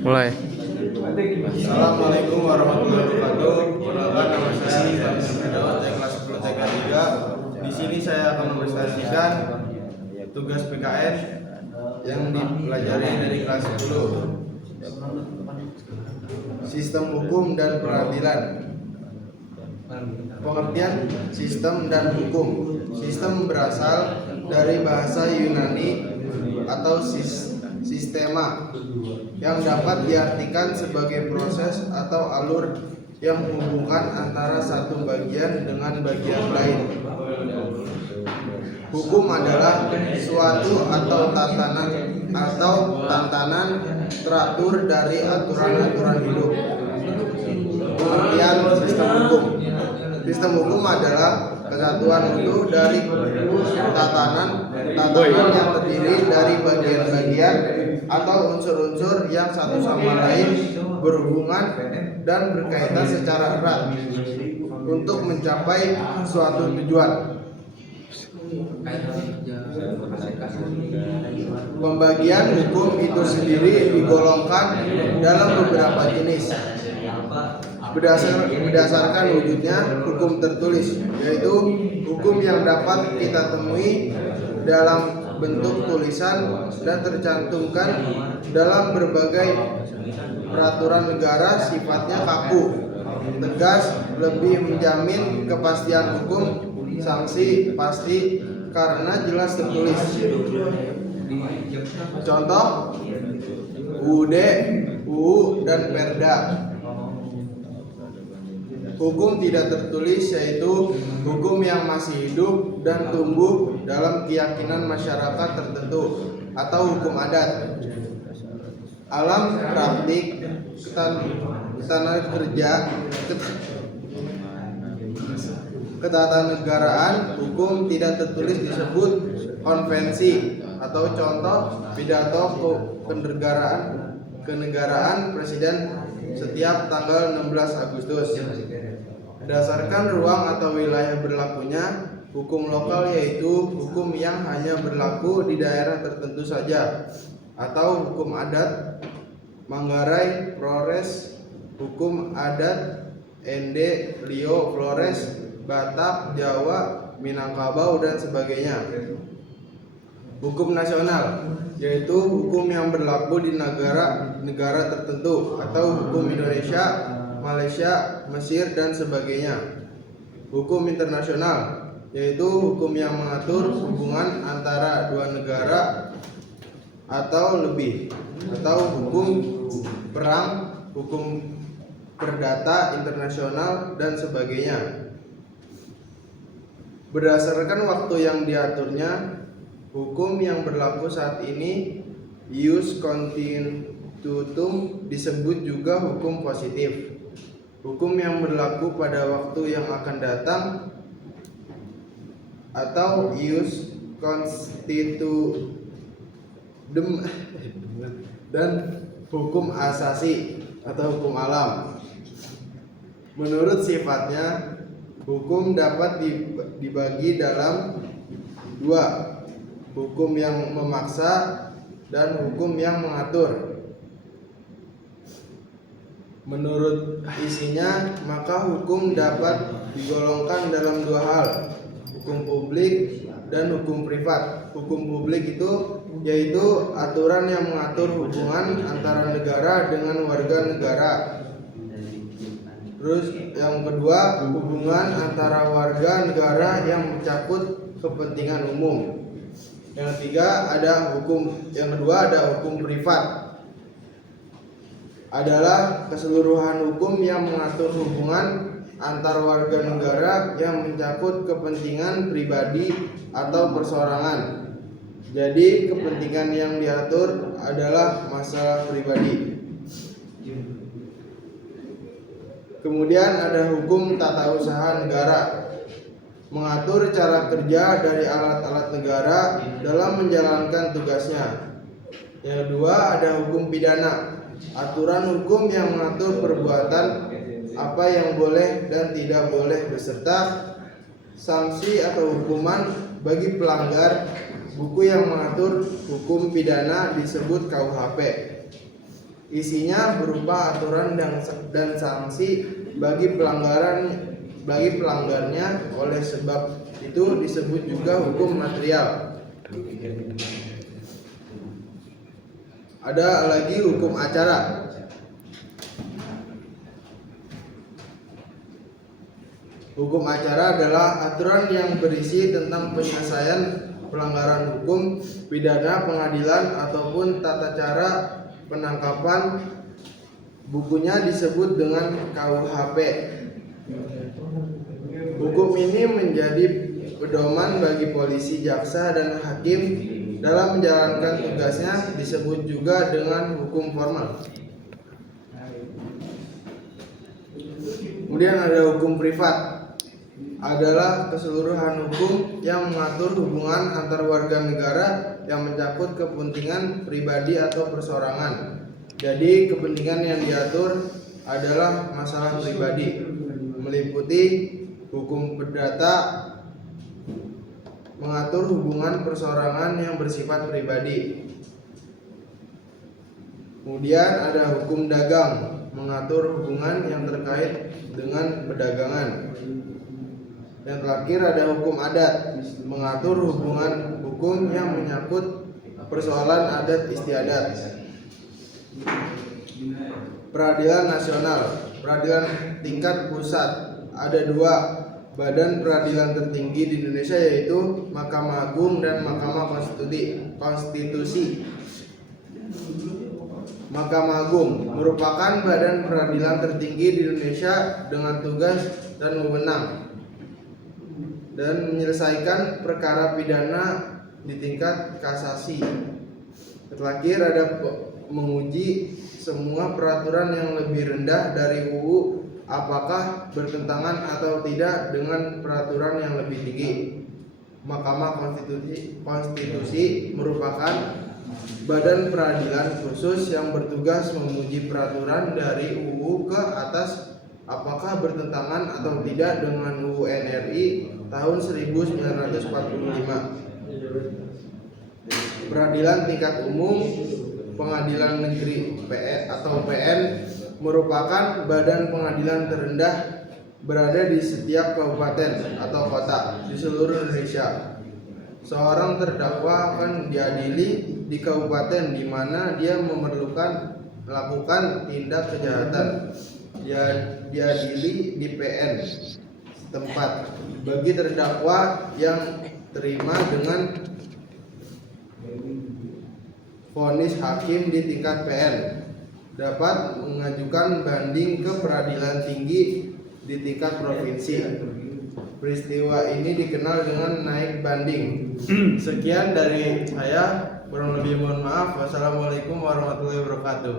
Mulai. Assalamualaikum warahmatullahi wabarakatuh. Perkenalkan, nama saya Ivan Firdaus dari kelas 10 TK 3. Di sini saya akan mempresentasikan tugas PKN yang dipelajari dari kelas 10. Sistem hukum dan peradilan. Pengertian sistem dan hukum. Sistem berasal dari bahasa Yunani atau sistema, yang dapat diartikan sebagai proses atau alur yang menghubungkan antara satu bagian dengan bagian lain. Hukum adalah suatu atau tatanan teratur dari aturan-aturan hidup. Pengertian sistem hukum. Sistem hukum adalah kesatuan utuh dari tatanan yang terdiri dari bagian-bagian atau unsur-unsur yang satu sama lain berhubungan dan berkaitan secara erat untuk mencapai suatu tujuan. Pembagian hukum itu sendiri digolongkan dalam beberapa jenis berdasarkan wujudnya. Hukum tertulis, yaitu hukum yang dapat kita temui dalam bentuk tulisan dan tercantumkan dalam berbagai peraturan negara, sifatnya kaku, tegas, lebih menjamin kepastian hukum, sanksi pasti karena jelas tertulis. Contoh UUD, UU, dan Perda. Hukum tidak tertulis yaitu hukum yang masih hidup dan tumbuh dalam keyakinan masyarakat tertentu atau hukum adat. Alam praktik ketatanegaraan, hukum tidak tertulis disebut konvensi atau contoh pidato kenegaraan presiden setiap tanggal 16 Agustus. Berdasarkan ruang atau wilayah berlakunya hukum lokal, yaitu hukum yang hanya berlaku di daerah tertentu saja, atau hukum adat Manggarai, Flores, hukum adat ND, Riau, Flores, Batak, Jawa, Minangkabau, dan sebagainya. Hukum nasional, yaitu hukum yang berlaku di negara tertentu, atau hukum Indonesia, Malaysia, Mesir, dan sebagainya. Hukum internasional, yaitu hukum yang mengatur hubungan antara dua negara atau lebih, atau hukum perang, hukum perdata internasional, dan sebagainya. Berdasarkan waktu yang diaturnya, hukum yang berlaku saat ini ius constitutum disebut juga hukum positif. Hukum yang berlaku pada waktu yang akan datang atau ius constitutum, dan hukum asasi atau hukum alam. Menurut sifatnya, hukum dapat dibagi dalam dua: hukum yang memaksa dan hukum yang mengatur. Menurut isinya, maka hukum dapat digolongkan dalam dua hal: hukum publik dan hukum privat. Hukum publik itu yaitu aturan yang mengatur hubungan antara negara dengan warga negara. Terus yang kedua, hubungan antara warga negara yang mencakup kepentingan umum. Yang kedua ada hukum privat. Adalah keseluruhan hukum yang mengatur hubungan antar warga negara yang mencakup kepentingan pribadi atau perseorangan. Jadi kepentingan yang diatur adalah masalah pribadi. Kemudian ada hukum tata usaha negara, mengatur cara kerja dari alat-alat negara dalam menjalankan tugasnya. Yang kedua ada hukum pidana, aturan hukum yang mengatur perbuatan apa yang boleh dan tidak boleh beserta sanksi atau hukuman bagi pelanggar. Buku yang mengatur hukum pidana disebut KUHP. Isinya berupa aturan dan sanksi bagi pelanggarnya. Oleh sebab itu disebut juga hukum material. Ada lagi hukum acara. Hukum acara adalah aturan yang berisi tentang penyelesaian pelanggaran hukum, pidana, pengadilan, ataupun tata cara penangkapan. Bukunya disebut dengan KUHP. Hukum ini menjadi pedoman bagi polisi, jaksa, dan hakim dalam menjalankan tugasnya. Disebut juga dengan hukum formal. Kemudian ada hukum privat. Adalah keseluruhan hukum yang mengatur hubungan antar warga negara yang mencakup kepentingan pribadi atau perseorangan. Jadi kepentingan yang diatur adalah masalah pribadi, meliputi hukum perdata, mengatur hubungan perseorangan yang bersifat pribadi. Kemudian ada hukum dagang, mengatur hubungan yang terkait dengan perdagangan. Yang terakhir ada hukum adat, mengatur hubungan hukum yang menyangkut persoalan adat istiadat. Peradilan nasional, peradilan tingkat pusat. Ada dua badan peradilan tertinggi di Indonesia, yaitu Mahkamah Agung dan Mahkamah Konstitusi. Mahkamah Agung merupakan badan peradilan tertinggi di Indonesia dengan tugas dan wewenang dan menyelesaikan perkara pidana di tingkat kasasi. Terakhir ada menguji semua peraturan yang lebih rendah dari UU apakah bertentangan atau tidak dengan peraturan yang lebih tinggi. Mahkamah Konstitusi merupakan badan peradilan khusus yang bertugas menguji peraturan dari UU ke atas apakah bertentangan atau tidak dengan UU NRI tahun 1945. Peradilan tingkat umum, pengadilan negeri PN merupakan badan pengadilan terendah berada di setiap kabupaten atau kota di seluruh Indonesia. Seorang terdakwa akan diadili di kabupaten di mana dia melakukan tindak kejahatan. Dia diadili di PN setempat. Bagi terdakwa yang terima dengan vonis hakim di tingkat PN dapat mengajukan banding ke peradilan tinggi di tingkat provinsi. Peristiwa ini dikenal dengan naik banding. Sekian dari saya, kurang lebih mohon maaf. Wassalamualaikum warahmatullahi wabarakatuh.